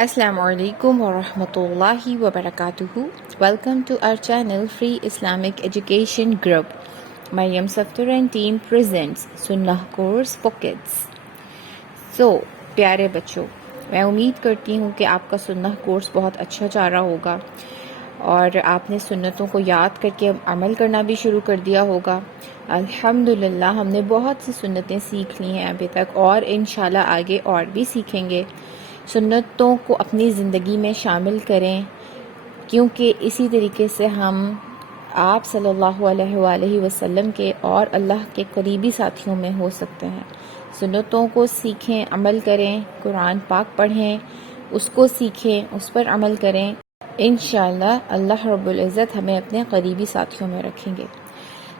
Assalamu alaikum wa rahmatullahi wa barakatuhu. Welcome to our channel Free Islamic Education Group. Maryam Saftar and team presents Sunnah course for kids. So, प्यारे बच्चों, मैं उम्मीद करती हूँ कि आपका सुन्नह कोर्स बहुत अच्छा जा रहा होगा और आपने सुन्नतों को याद करके अमल करना भी शुरू कर दिया होगा। अल्हम्दुलिल्लाह हमने बहुत सी सुन्नतें सीख ली हैं अभी तक और इंशाल्लाह आगे और भी सीखेंगे। सुन्नतों को अपनी ज़िंदगी में शामिल करें क्योंकि इसी तरीके से हम आप सल्लल्लाहु अलैहि वसल्लम के और अल्लाह के करीबी साथियों में हो सकते हैं। सुन्नतों को सीखें, अमल करें, कुरान पाक पढ़ें, उसको सीखें, उस पर अमल करें। इंशाअल्लाह अल्लाह रब्बुल इज़्ज़त हमें अपने करीबी साथियों में रखेंगे।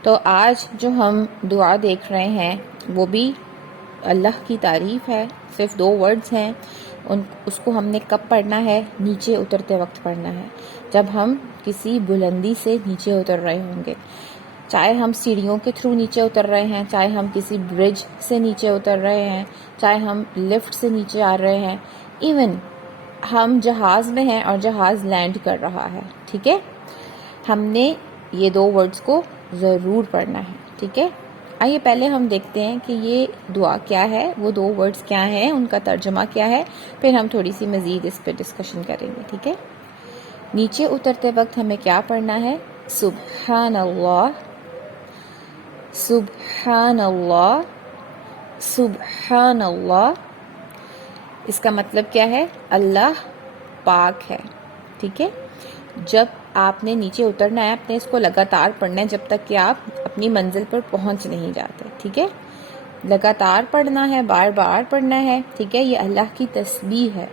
तो आज जो हम दुआ देख रहे हैं वो भी अल्लाह की तारीफ़ है, सिर्फ 2 वर्ड्स हैं। उसको हमने कब पढ़ना है? नीचे उतरते वक्त पढ़ना है, जब हम किसी बुलंदी से नीचे उतर रहे होंगे। चाहे हम सीढ़ियों के थ्रू नीचे उतर रहे हैं, चाहे हम किसी ब्रिज से नीचे उतर रहे हैं, चाहे हम लिफ्ट से नीचे आ रहे हैं, इवन हम जहाज़ में हैं और जहाज़ लैंड कर रहा है, ठीक है? हमने ये 2 वर्ड्स को ज़रूर पढ़ना है, ठीक है? आइए पहले हम देखते हैं कि ये दुआ क्या है, वो 2 वर्ड्स क्या हैं, उनका तर्जुमा क्या है, फिर हम थोड़ी सी मज़ीद इस पर डिस्कशन करेंगे, ठीक है? नीचे उतरते वक्त हमें क्या पढ़ना है? सुब्हानल्लाह, सुब्हानल्लाह, सुब्हानल्लाह। इसका मतलब क्या है? अल्लाह पाक है, ठीक है? जब आपने नीचे उतरना है, आपने इसको लगातार पढ़ना है जब तक कि आप अपनी मंजिल पर पहुंच नहीं जाते, ठीक है? लगातार पढ़ना है, बार बार पढ़ना है, ठीक है? ये अल्लाह की तस्बीह है,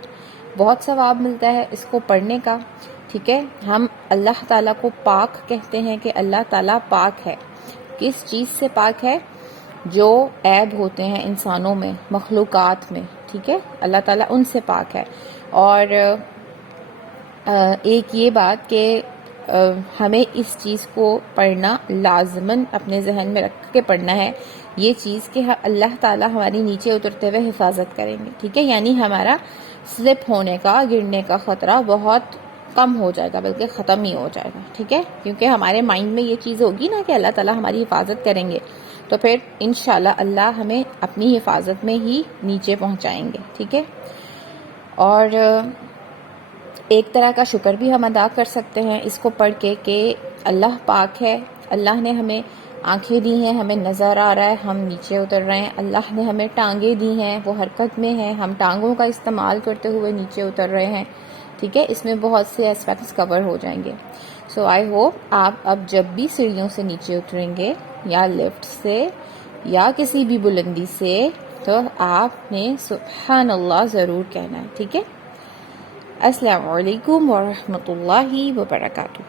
बहुत सवाब मिलता है इसको पढ़ने का, ठीक है? हम अल्लाह ताला को पाक कहते हैं कि अल्लाह ताला पाक है। किस चीज़ से पाक है? जो ऐब होते हैं इंसानों में, मखलूक़ात में, ठीक है? अल्लाह ताला उनसे पाक है। और एक ये बात कि हमें इस चीज़ को पढ़ना लाजमन अपने जहन में रख के पढ़ना है, ये चीज़ कि अल्लाह ताला हमारी नीचे उतरते हुए हिफाजत करेंगे, ठीक है? यानी हमारा स्लिप होने का, गिरने का ख़तरा बहुत कम हो जाएगा, बल्कि ख़त्म ही हो जाएगा, ठीक है? क्योंकि हमारे माइंड में ये चीज़ होगी ना कि अल्लाह ताला हमारी हिफाजत करेंगे, तो फिर इंशाल्लाह अल्लाह हमें अपनी हिफाजत में ही नीचे पहुँचाएंगे, ठीक है? और एक तरह का शुक्र भी हम अदा कर सकते हैं इसको पढ़ के कि अल्लाह पाक है, अल्लाह ने हमें आंखें दी हैं, हमें नज़र आ रहा है, हम नीचे उतर रहे हैं। अल्लाह ने हमें टांगें दी हैं, वो हरकत में हैं, हम टांगों का इस्तेमाल करते हुए नीचे उतर रहे हैं, ठीक है? इसमें बहुत से एस्पेक्ट्स कवर हो जाएंगे। सो आई होप आप अब जब भी सीढ़ियों से नीचे उतरेंगे या लिफ्ट से या किसी भी बुलंदी से, तो आपने सुब्हान अल्लाह ज़रूर कहना है, ठीक है? अस्सलामु अलैकुम व रहमतुल्लाहि व बरकातुहू।